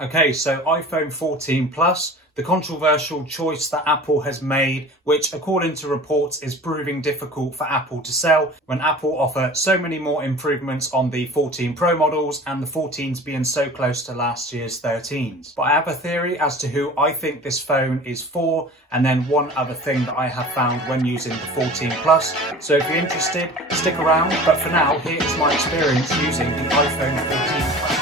Okay, so iPhone 14 Plus, the controversial choice that Apple has made, which according to reports is proving difficult for Apple to sell when Apple offer so many more improvements on the 14 Pro models and the 14s being so close to last year's 13s. But I have a theory as to who I think this phone is for, and then one other thing that I have found when using the 14 Plus. So if you're interested, stick around, but for now, here is my experience using the iPhone 14 Plus.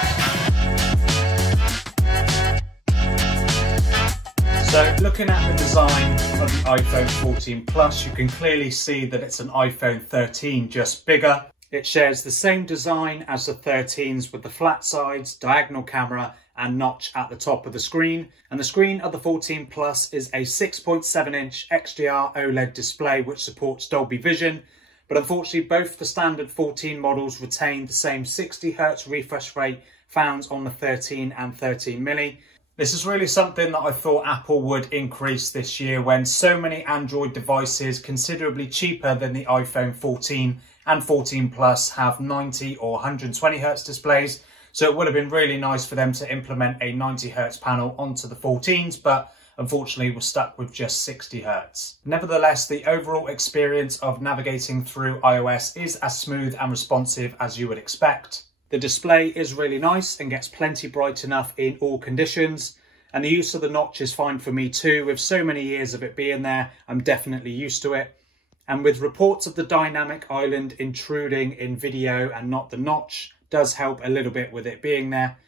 So looking at the design of the iPhone 14 Plus, you can clearly see that it's an iPhone 13, just bigger. It shares the same design as the 13s with the flat sides, diagonal camera and notch at the top of the screen. And the screen of the 14 Plus is a 6.7-inch XDR OLED display which supports Dolby Vision. But unfortunately, both the standard 14 models retain the same 60 Hz refresh rate found on the 13 and 13 mini. This is really something that I thought Apple would increase this year when so many Android devices considerably cheaper than the iPhone 14 and 14 Plus have 90 or 120 Hz displays. So it would have been really nice for them to implement a 90 Hz panel onto the 14s, but unfortunately we're stuck with just 60 Hz. Nevertheless, the overall experience of navigating through iOS is as smooth and responsive as you would expect. The display is really nice and gets plenty bright enough in all conditions. And the use of the notch is fine for me too. With so many years of it being there, I'm definitely used to it. And with reports of the dynamic island intruding in video and not the notch, does help a little bit with it being there.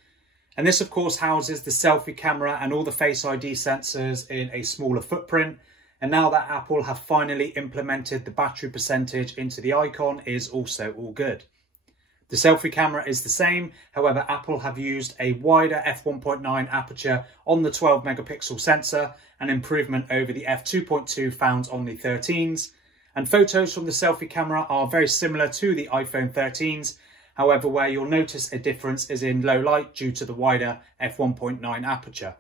And this of course houses the selfie camera and all the Face ID sensors in a smaller footprint. And now that Apple have finally implemented the battery percentage into the icon is also all good. The selfie camera is the same, however Apple have used a wider f1.9 aperture on the 12 megapixel sensor, an improvement over the f2.2 found on the 13s. And photos from the selfie camera are very similar to the iPhone 13s, however where you'll notice a difference is in low light due to the wider f1.9 aperture.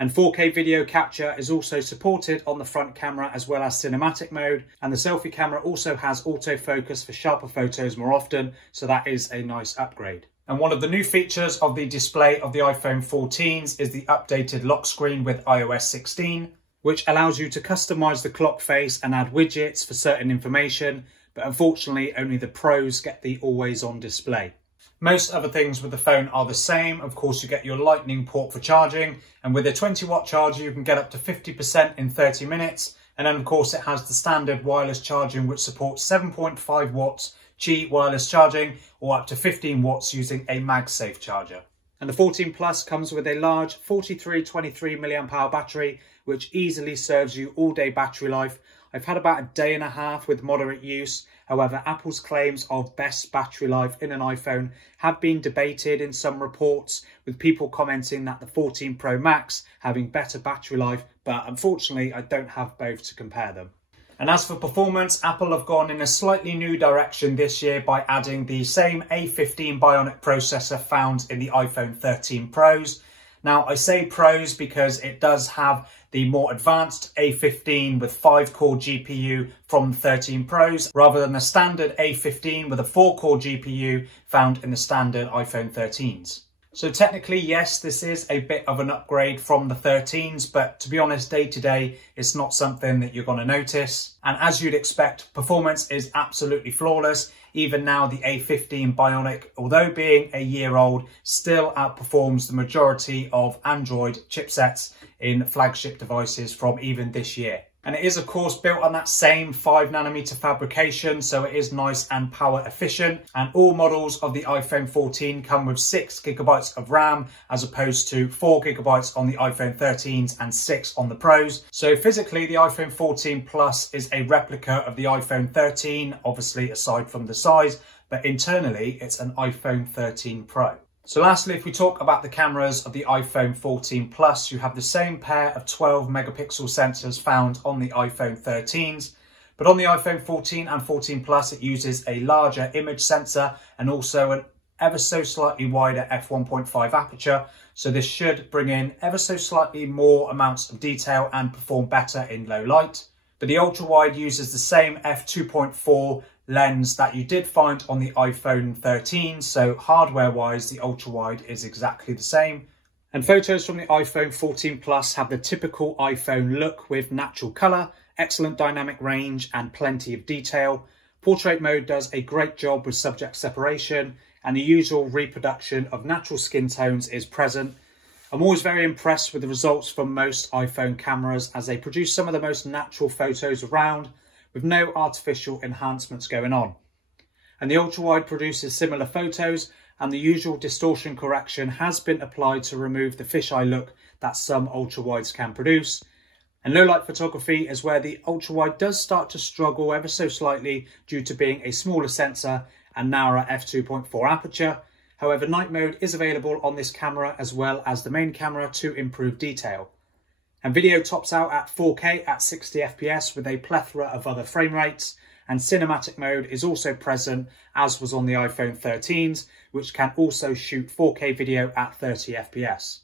And 4K video capture is also supported on the front camera as well as cinematic mode. And the selfie camera also has autofocus for sharper photos more often, so that is a nice upgrade. And one of the new features of the display of the iPhone 14s is the updated lock screen with iOS 16, which allows you to customize the clock face and add widgets for certain information, but unfortunately only the pros get the always on display. Most other things with the phone are the same. Of course, you get your lightning port for charging, and with a 20-watt charger, you can get up to 50% in 30 minutes. And then, of course, it has the standard wireless charging, which supports 7.5 watts Qi wireless charging, or up to 15 watts using a MagSafe charger. And the 14 Plus comes with a large 4323 mAh battery, which easily serves you all-day battery life. I've had about a day and a half with moderate use. However, Apple's claims of best battery life in an iPhone have been debated in some reports, with people commenting that the 14 Pro Max having better battery life, but unfortunately I don't have both to compare them. And as for performance, Apple have gone in a slightly new direction this year by adding the same A15 Bionic processor found in the iPhone 13 Pros. Now, I say Pros because it does have the more advanced A15 with 5-core GPU from the 13 Pros, rather than the standard A15 with a 4-core GPU found in the standard iPhone 13s. So technically, yes, this is a bit of an upgrade from the 13s, but to be honest, day to day, it's not something that you're going to notice. And as you'd expect, performance is absolutely flawless. Even now, the A15 Bionic, although being a year old, still outperforms the majority of Android chipsets in flagship devices from even this year. And it is, of course, built on that same 5nm fabrication, so it is nice and power efficient. And all models of the iPhone 14 come with 6GB of RAM, as opposed to 4GB on the iPhone 13s and 6 on the Pros. So physically, the iPhone 14 Plus is a replica of the iPhone 13, obviously aside from the size, but internally it's an iPhone 13 Pro. So lastly, if we talk about the cameras of the iPhone 14 Plus, you have the same pair of 12 megapixel sensors found on the iPhone 13s. But on the iPhone 14 and 14 Plus, it uses a larger image sensor and also an ever so slightly wider f1.5 aperture. So this should bring in ever so slightly more amounts of detail and perform better in low light. But the ultra wide uses the same f2.4 lens that you did find on the iPhone 13, so hardware wise the ultra wide is exactly the same. And photos from the iPhone 14 Plus have the typical iPhone look with natural colour, excellent dynamic range and plenty of detail. Portrait mode does a great job with subject separation, and the usual reproduction of natural skin tones is present. I'm always very impressed with the results from most iPhone cameras, as they produce some of the most natural photos around with no artificial enhancements going on. And the ultra-wide produces similar photos, and the usual distortion correction has been applied to remove the fisheye look that some ultra-wides can produce. And low light photography is where the ultra-wide does start to struggle ever so slightly due to being a smaller sensor and narrower f2.4 aperture. However, night mode is available on this camera as well as the main camera to improve detail. And video tops out at 4K at 60 FPS with a plethora of other frame rates, and cinematic mode is also present, as was on the iPhone 13s, which can also shoot 4K video at 30 FPS.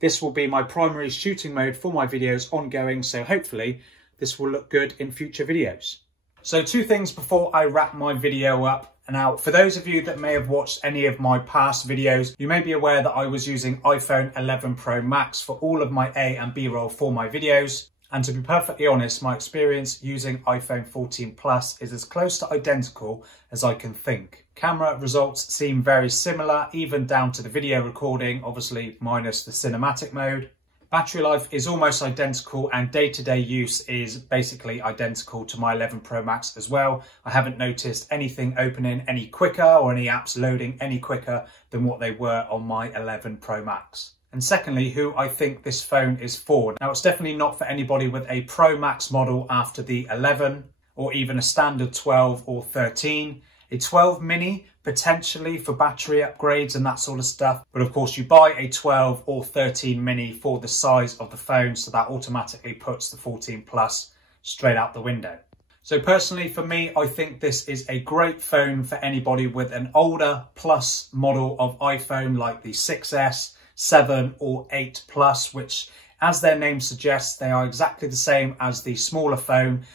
This will be my primary shooting mode for my videos ongoing, so hopefully this will look good in future videos. So two things before I wrap my video up. Now, for those of you that may have watched any of my past videos, you may be aware that I was using iPhone 11 Pro Max for all of my A and B roll for my videos. And to be perfectly honest, my experience using iPhone 14 Plus is as close to identical as I can think. Camera results seem very similar, even down to the video recording, obviously minus the cinematic mode. Battery life is almost identical, and day-to-day use is basically identical to my 11 Pro Max as well. I haven't noticed anything opening any quicker or any apps loading any quicker than what they were on my 11 Pro Max. And secondly, who I think this phone is for. Now, it's definitely not for anybody with a Pro Max model after the 11 or even a standard 12 or 13. A 12 mini, potentially for battery upgrades and that sort of stuff. But of course, you buy a 12 or 13 mini for the size of the phone, so that automatically puts the 14 Plus straight out the window. So personally, for me, I think this is a great phone for anybody with an older Plus model of iPhone, like the 6S, 7 or 8 Plus, which, as their name suggests, they are exactly the same as the smaller phone,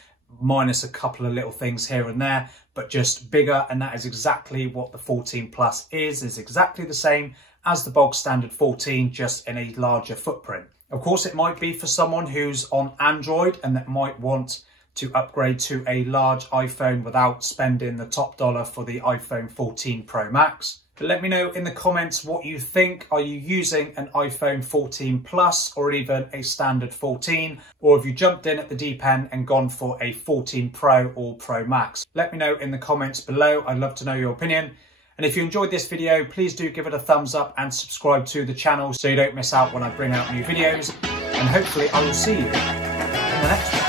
minus a couple of little things here and there, but just bigger. And that is exactly what the 14 Plus is exactly the same as the bog standard 14, just in a larger footprint. Of course, it might be for someone who's on Android and that might want to upgrade to a large iPhone without spending the top dollar for the iPhone 14 Pro Max. But let me know in the comments what you think. Are you using an iPhone 14 Plus or even a standard 14? Or have you jumped in at the deep end and gone for a 14 Pro or Pro Max? Let me know in the comments below. I'd love to know your opinion. And if you enjoyed this video, please do give it a thumbs up and subscribe to the channel so you don't miss out when I bring out new videos. And hopefully I will see you in the next one.